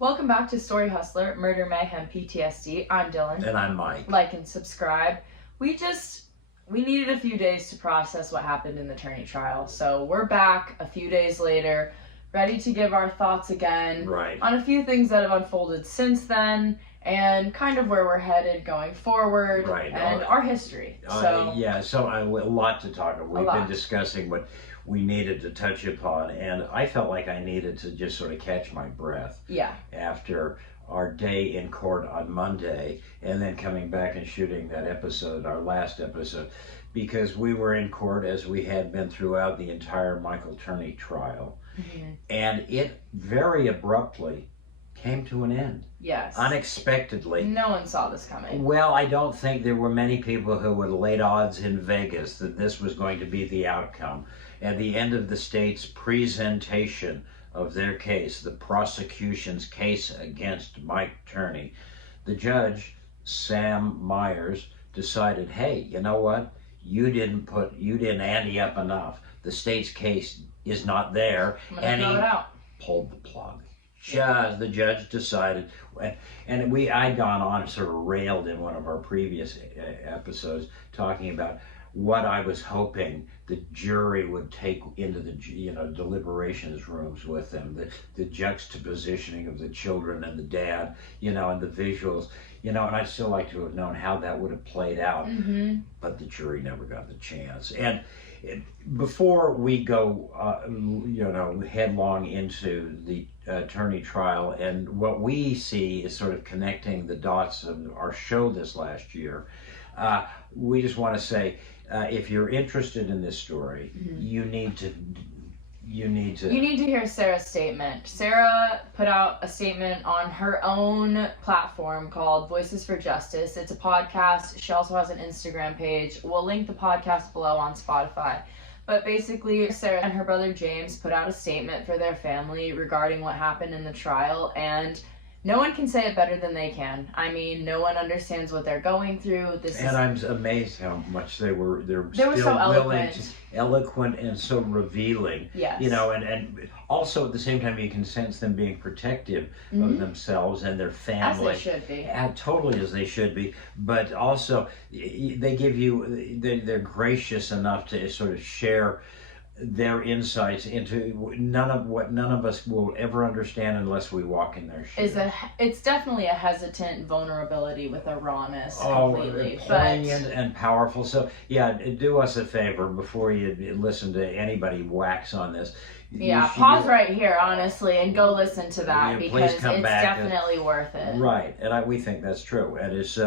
Welcome back to Story Hustler, Murder, Mayhem, PTSD. I'm Dylan. And I'm Mike. Like and subscribe. We needed a few days to process what happened in the Turney trial. So we're back a few days later, ready to give our thoughts again on a few things that have unfolded since then and kind of where we're headed going forward and our history. So a lot to talk about. We've been discussing what we needed to touch upon, and I felt like I needed to just sort of catch my breath after our day in court on Monday and then coming back and shooting that episode, our last episode, because we were in court as we had been throughout the entire Michael Turney trial. Mm-hmm. And it very abruptly came to an end. Yes. Unexpectedly. No one saw this coming. Well, I don't think there were many people who would have laid odds in Vegas that this was going to be the outcome. At the end of the state's presentation of their case, the prosecution's case against Mike Turney, the judge, Sam Myers, decided, hey, you know what? You didn't ante up enough. The state's case is not there. And he pulled the plug. The judge decided, and I'd gone on and sort of railed in one of our previous episodes talking about what I was hoping the jury would take into the deliberations rooms with them, the juxtapositioning of the children and the dad, and the visuals, and I'd still like to have known how that would have played out, but the jury never got the chance. And before we go, headlong into the Turney trial, and what we see is sort of connecting the dots of our show this last year, we just want to say, if you're interested in this story, you need to hear Sarah's statement. Sarah put out a statement on her own platform called Voices for Justice. It's a podcast. She also has an Instagram page. We'll link the podcast below on Spotify. But basically, Sarah and her brother James put out a statement for their family regarding what happened in the trial, and no one can say it better than they can. I mean, no one understands what they're going through. I'm amazed how much they were so eloquent and so revealing. Yes. And also at the same time you can sense them being protective of themselves and their family. As they should be. Totally as they should be. But also they give you, they're gracious enough to sort of share their insights into none of us will ever understand unless we walk in their shoes. It's definitely a hesitant vulnerability with a rawness completely. Poignant and powerful. So do us a favor before you listen to anybody wax on this. Pause right here, honestly, and go listen to that because it's definitely worth it. Right, and we think that's true. And it's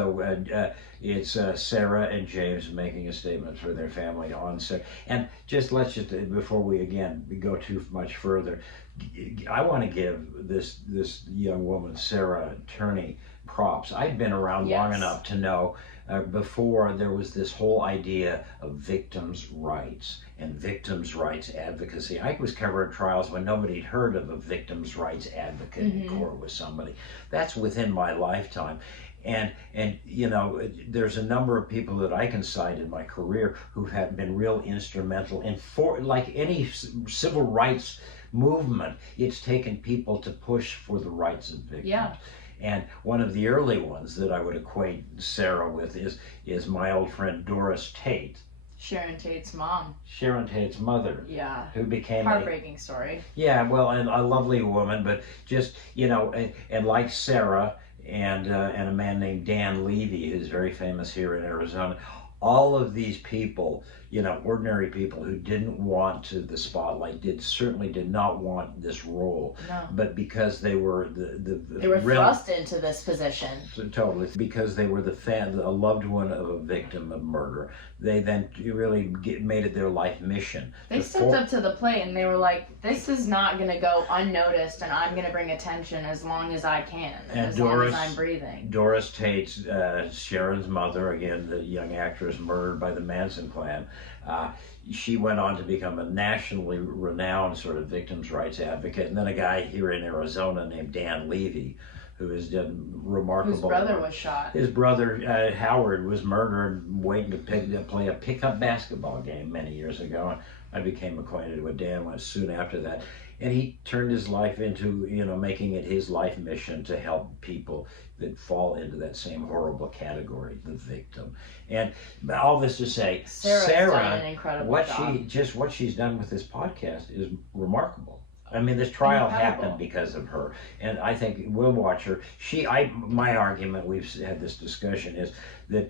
it's Sarah and James making a statement for their family on set. And let's before we again go too much further, I want to give this young woman, Sarah Turney, props. I'd been around long enough to know before there was this whole idea of victims' rights and victims' rights advocacy. I was covering trials when nobody'd heard of a victims' rights advocate in court with somebody. That's within my lifetime. And there's a number of people that I can cite in my career who have been real instrumental in, like any civil rights movement, it's taken people to push for the rights of victims. Yeah. And one of the early ones that I would acquaint Sarah with is my old friend Doris Tate. Sharon Tate's mom. Sharon Tate's mother. Yeah. Who became heartbreaking story. Yeah, well, and a lovely woman, but just, and like Sarah and a man named Dan Levy, who's very famous here in Arizona, all of these people, ordinary people who didn't want the spotlight, certainly did not want this role. No. But because they were they were thrust into this position. Totally, because they were a loved one of a victim of murder. They then really made it their life mission. They stepped up to the plate and they were like, "This is not going to go unnoticed, and I'm going to bring attention as long as I can, as long as I'm breathing." Doris Tate, Sharon's mother, again the young actress murdered by the Manson clan. She went on to become a nationally renowned sort of victims' rights advocate, and then a guy here in Arizona named Dan Levy, who has done remarkable. His brother was shot. His brother Howard was murdered waiting to play a pickup basketball game many years ago. I became acquainted with Dan soon after that. and he turned his life into, making it his life mission to help people that fall into that same horrible category, the victim. And all this to say, Sarah's Sarah, done an incredible job. what she's done with this podcast is remarkable. I mean, this trial happened because of her, and I think we'll watch her. My argument, we've had this discussion, is that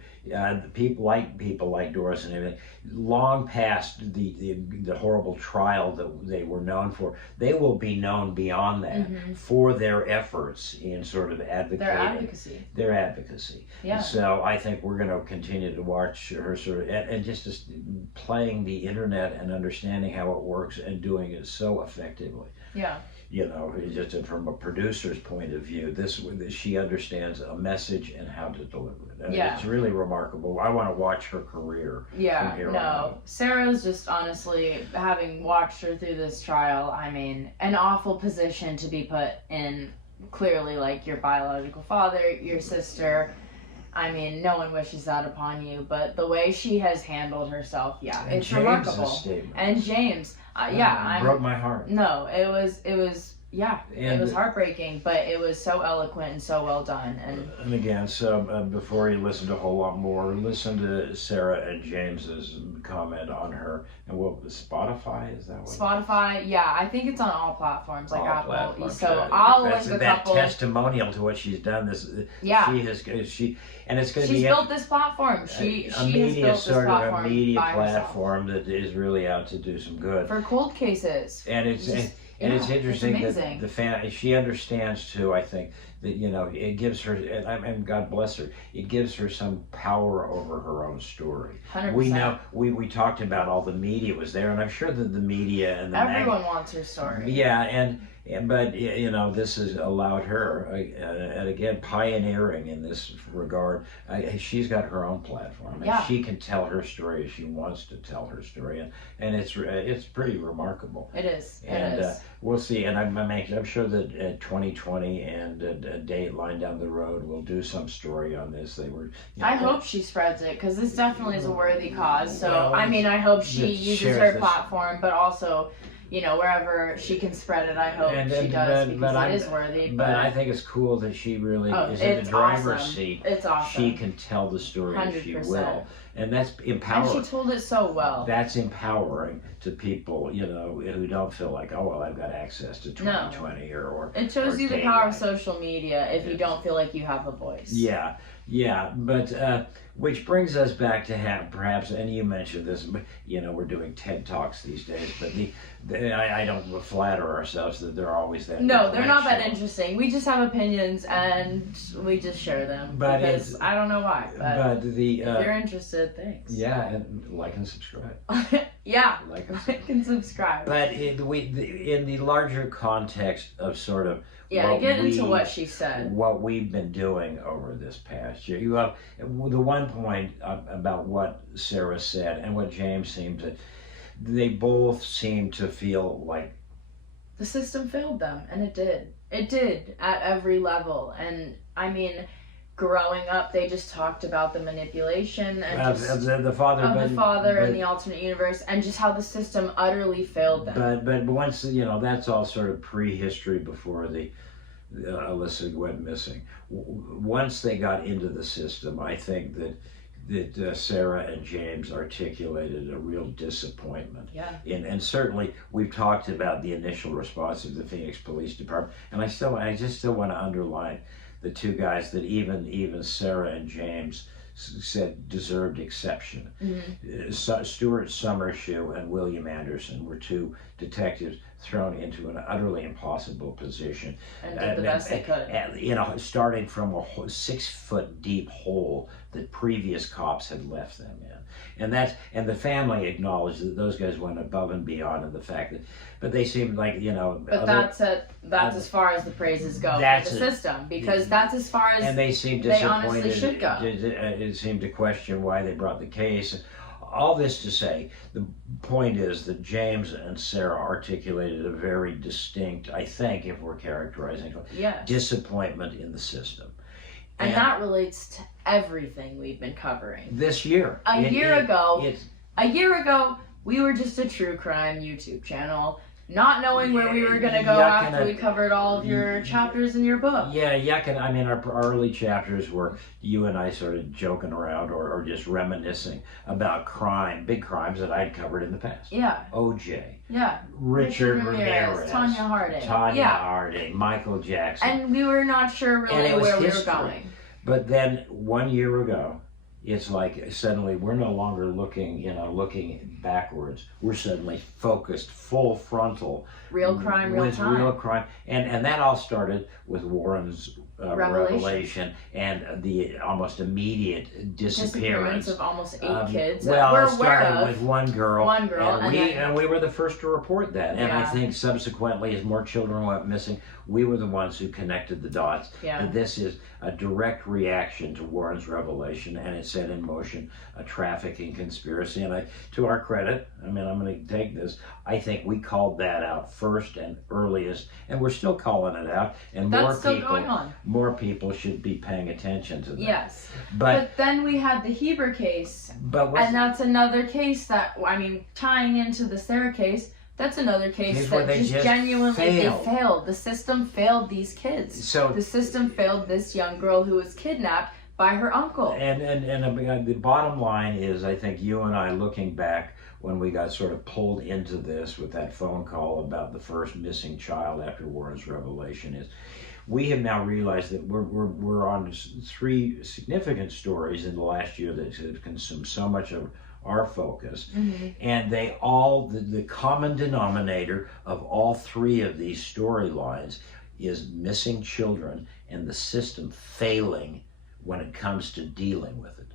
people like Doris and everything, long past the horrible trial that they were known for, they will be known beyond that for their efforts in sort of advocating their advocacy. Yeah. So I think we're going to continue to watch her sort of, and just playing the internet and understanding how it works and doing it so effectively. Yeah. Just from a producer's point of view, she understands a message and how to deliver it. And it's really remarkable. I want to watch her career. Yeah, from here on no. out. Sarah's just honestly, having watched her through this trial, I mean, an awful position to be put in. Clearly, like your biological father, your sister. I mean, no one wishes that upon you, but the way she has handled herself, And it's James's remarkable. statement. And James, broke my heart. No, it was it was heartbreaking, but it was so eloquent and so well done. And again, so before you listen to a whole lot more, listen to Sarah and James's comment on her. And Spotify, is that what? Spotify, I think it's on all platforms like All Apple. platforms, So yeah. I'll That's link a that couple. testimonial to what she's done. And it's going to be She's built this platform. She has built this platform a media by herself. platform that is really out to do some good. For cold cases. And it's interesting that she understands too. I think that it gives her, and God bless her, it gives her some power over her own story. 100%. We know we talked about all the media was there, and I'm sure that the media and everyone wants her story. Yeah, but this has allowed her, and again, pioneering in this regard. She's got her own platform, and she can tell her story as she wants to tell her story, and it's pretty remarkable. It is. And we'll see. And I'm sure that 2020 and a Dateline down the road will do some story on this. I hope she spreads it, because this definitely is a worthy cause. So I hope she uses her platform, but also, wherever she can spread it, I hope she does, because it is worthy. But I think it's cool that she really is in the driver's seat. It's awesome. She can tell the story as she will. And that's empowering. And she told it so well. That's empowering to people, who don't feel like, oh, well, I've got access to 2020 or it shows you the power of social media if you don't feel like you have a voice. Yeah, but which brings us back to perhaps, and you mentioned this, we're doing TED Talks these days, but I don't flatter ourselves that they're always that. No, they're not that interesting. We just have opinions and we just share them. Because I don't know why, but if you're interested, thanks. Yeah, and like and subscribe. Like and subscribe. But in the larger context of sort of into what she said. What we've been doing over this past year. You have the one point about what Sarah said and what James seemed to. They both seem to feel like the system failed them, and it did. It did at every level, and I mean, growing up, they just talked about the manipulation and the father in the alternate universe, and just how the system utterly failed them. But once that's all sort of prehistory before the Alyssa went missing. Once they got into the system, I think that Sarah and James articulated a real disappointment. Yeah. And certainly we've talked about the initial response of the Phoenix Police Department, and I just still want to underline the two guys that even Sarah and James said deserved exception. Mm-hmm. Stuart Summershoe and William Anderson were two detectives thrown into an utterly impossible position. And did the best they could. Starting from a 6-foot deep hole that previous cops had left them in. And the family acknowledged that those guys went above and beyond, and the fact that, but they seemed like, But that's as far as the praises go for the system, because that's as far as and they seemed disappointed. They honestly should go. It seemed to question why they brought the case. All this to say, the point is that James and Sarah articulated a very distinct, I think, if we're characterizing it, disappointment in the system. And that relates to everything we've been covering. This year. A year ago, we were just a true crime YouTube channel not knowing where we were going to go after we covered all of your chapters in your book. Yeah, I mean, our early chapters were you and I sort of joking around or just reminiscing about big crimes that I'd covered in the past. Yeah. O.J. Yeah. Richard Ramirez. Tonya Harding. Harding. Michael Jackson. And we were not sure really where we were going. But then 1 year ago, it's like suddenly we're no longer looking backwards. We're suddenly focused, full frontal. Real crime, real time. Real crime. And that all started with Warren's revelation and the almost immediate disappearance of almost 8 kids. Well, we're it started with one girl. And we were the first to report that. And I think subsequently, as more children went missing, we were the ones who connected the dots. Yeah. This is a direct reaction to Warren's revelation, and it set in motion a trafficking conspiracy. And to our credit, I mean, I'm going to take this, I think we called that out first and earliest, and we're still calling it out. And that's still going on. More people should be paying attention to that. Yes. But then we had the Heber case, and that's another case that, I mean, tying into the Sarah case, that's another case that just genuinely failed. The system failed these kids. So the system failed this young girl who was kidnapped by her uncle. And the bottom line is, I think you and I, looking back when we got sort of pulled into this with that phone call about the first missing child after Warren's revelation, is we have now realized that we're on 3 significant stories in the last year that have consumed so much of our focus, and they all, the common denominator of all 3 of these storylines is missing children and the system failing when it comes to dealing with it.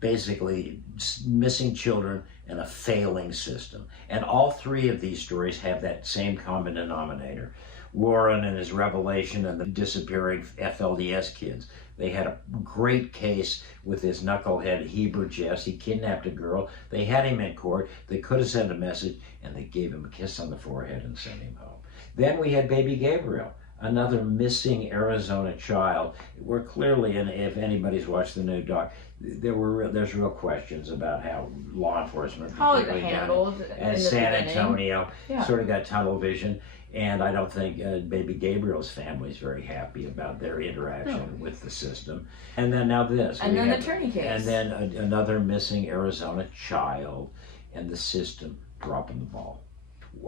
Basically, missing children and a failing system. And all 3 of these stories have that same common denominator. Warren and his revelation and the disappearing FLDS kids. They had a great case with this knucklehead Heber Jess. He kidnapped a girl. They had him in court. They could have sent a message, and they gave him a kiss on the forehead and sent him home. Then we had baby Gabriel, another missing Arizona child. We're clearly, and if anybody's watched the new doc, there's real questions about how law enforcement handled in San Antonio sort of got tunnel vision. And I don't think baby Gabriel's family is very happy about their interaction with the system. And then now this. And then the Turney case. And then another missing Arizona child, and the system dropping the ball.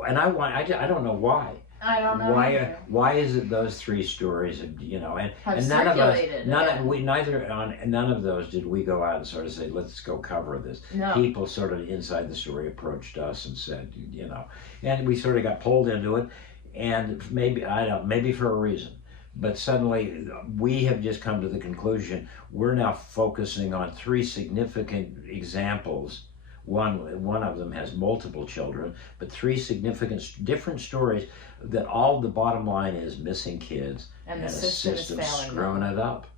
And I don't know why. I don't know. Why is it those 3 stories? And none of us, none of those did we go out and sort of say, let's go cover this. No. People sort of inside the story approached us and said, and we sort of got pulled into it. And maybe for a reason, but suddenly we have just come to the conclusion we're now focusing on 3 significant examples. One of them has multiple children, but 3 significant different stories that all the bottom line is missing kids and the system screwing it up.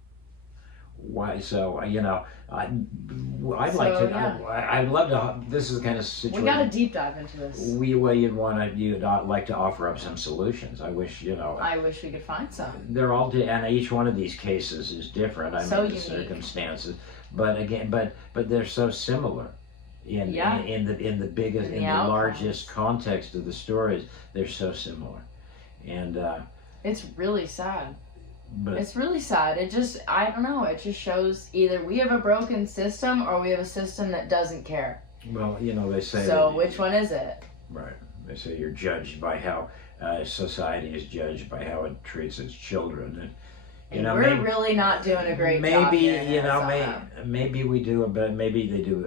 Why? So I'd love to. This is the kind of situation. We got to deep dive into this. You'd like to offer up some solutions. I wish we could find some. They're all and each one of these cases is different. So the circumstances, but they're so similar. In the largest context of the stories, they're so similar, and it's really sad. But it's really sad. I don't know. It just shows either we have a broken system or we have a system that doesn't care. Well, they say. So which one is it? Right. They say you're judged by how society is judged by how it treats its children. And we're really not doing a great job. Maybe we do maybe they do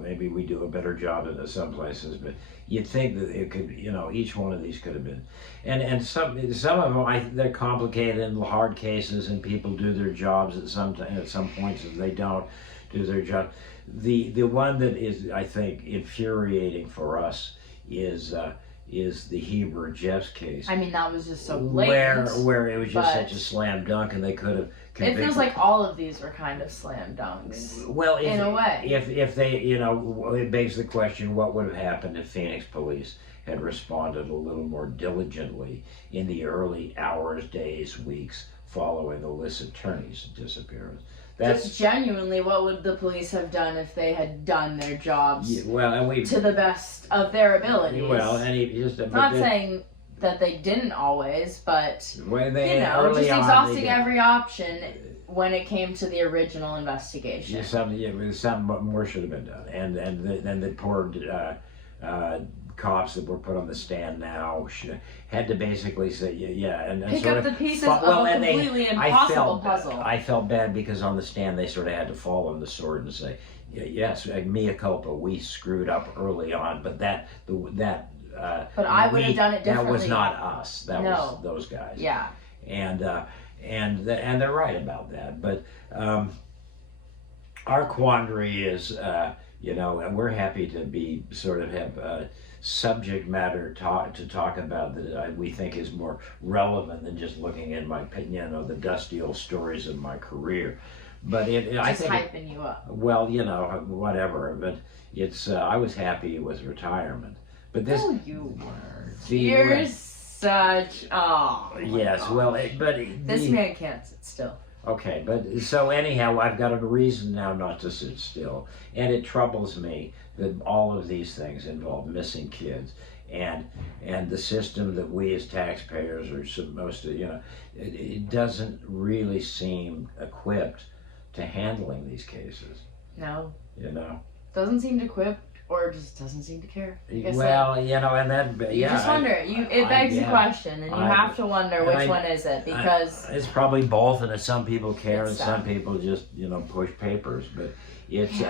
maybe we do a better job in some places, but you'd think that it could, each one of these could have been, and some of them they're complicated and hard cases, and people do their jobs at some points if they don't do their job. The one that is, I think, infuriating for us is the Heber Jeffs case. I mean, that was just so blatant. Where it was just such a slam dunk, and they could have convicted. It feels like all of these were kind of slam dunks. Well, in a way. If they, it begs the question: what would have happened if Phoenix police had responded a little more diligently in the early hours, days, weeks following Alyssa Turney's disappearance? Just genuinely, what would the police have done if they had done their jobs to the best of their abilities? Well, and he just... Not saying that they didn't always, but, just early on, exhausting every option when it came to the original investigation. Something more should have been done. And the poor cops that were put on the stand now had to basically say, and pick up the pieces of a completely impossible puzzle. I felt bad because on the stand they sort of had to fall on the sword and say, yes, mea culpa, we screwed up early on, but but I would have done it differently. That was not us. That was those guys. Yeah. And they're right about that. But our quandary is, and we're happy to be sort of have subject matter to talk about that we think is more relevant than just looking at my opinion of the dusty old stories of my career. But I think hyping you up. Well, whatever. But it's I was happy with retirement. But this. Oh, you were. You're such. Oh. Yes. Well, this man can't sit still. Okay, but so anyhow, I've got a reason now not to sit still, and it troubles me that all of these things involve missing kids, and the system that we as taxpayers are supposed to, it doesn't really seem equipped to handling these cases. No. Doesn't seem equipped. Or just doesn't seem to care. Well, and that, you just wonder. It begs the question, and you have to wonder which one is it, because it's probably both, and some people care, and some people just push papers. But it's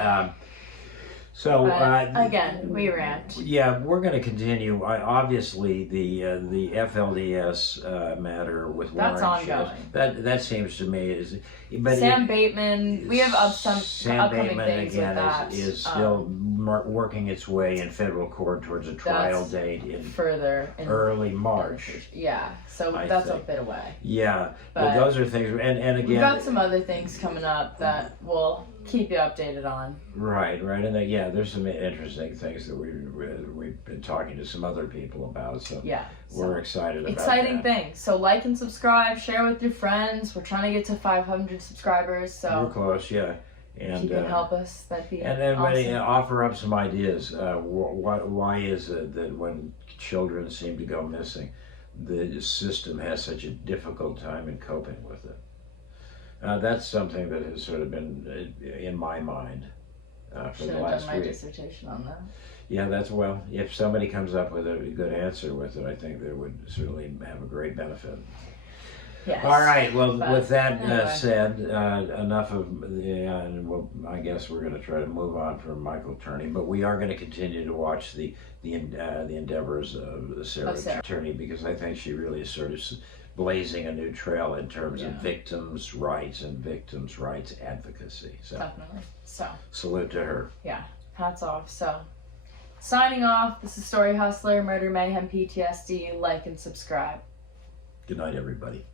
again, we rant. Yeah, we're going to continue. Obviously, the FLDS matter with that's Warren ongoing. That seems to me is. But Sam Bateman, we have some upcoming things with that. Is still working its way in federal court towards a trial date in early March. Yeah, so that's a bit away. Yeah, but those are things, and again, we've got some other things coming up that we'll keep you updated on. Right, and there's some interesting things that we've been talking to some other people about. So we're excited about exciting things. So like and subscribe, share with your friends. We're trying to get to 500 subscribers. So we're close, yeah. And if you can help us, that'd be everybody awesome. Offer up some ideas. Why is it that when children seem to go missing, the system has such a difficult time in coping with it? That's something that has sort of been in my mind for the last week. Should have done my dissertation on that. Yeah, if somebody comes up with a good answer with it, I think that would certainly have a great benefit. Yes. All right. Well, with that said, enough of and I guess we're going to try to move on from Michael Turney, but we are going to continue to watch the endeavors of Sarah Turney, because I think she really is sort of blazing a new trail in terms of victims' rights and victims' rights advocacy. So definitely. So salute to her. Yeah. Hats off. So signing off. This is Story Hustler, Murder Mayhem PTSD. Like and subscribe. Good night, everybody.